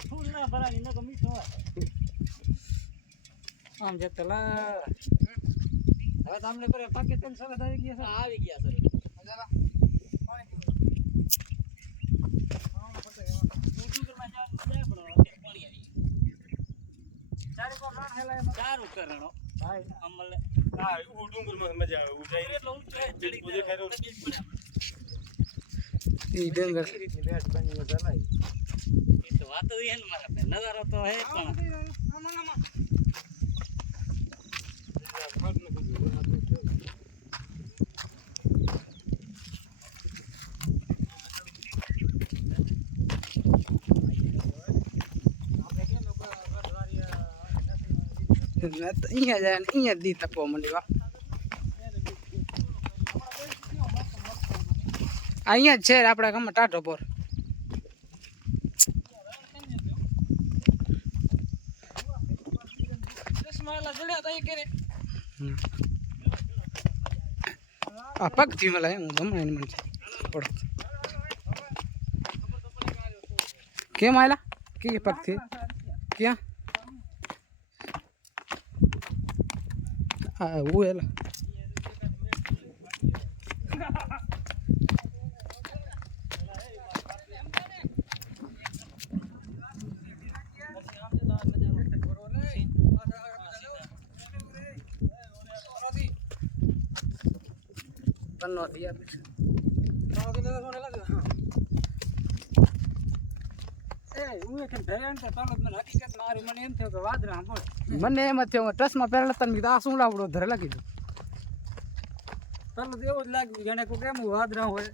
ફૂલ ના ભરાની નકો મીઠો હોય આમ જે તલા હવે તમને કરે પાકિસ્તાન સરહદ આવી ગયા છે આવી ગયા છે સારું કરણો ભાઈ અમલ હા ઊ ડુંગર માં મજા આવે ઉઠાઈ એટલો ઊંચો ચડી દેખાય ઈ ડંગર રીતની મેચ બની છે ભાઈ એ તો વાત જ હે ને મારા પે નજારો તો હે પણ અહીંયા જાય અહીંયા દી તપવા માંડી વા અહીંયા જ છે આપણા ગામમાં ટાઢો પર આ પગથી મળે હું ગમે મને પડો કેમ આયલા કે પગથી ક્યાં હા હું એલા પન્નો દિયા મને એમ થયો ટસમાં પહેલા તને આ શું લાવડો ધરે લાગી દઉં તને એવું જ લાગ્યું જાણે કોઈ કેમ વાદરા હોય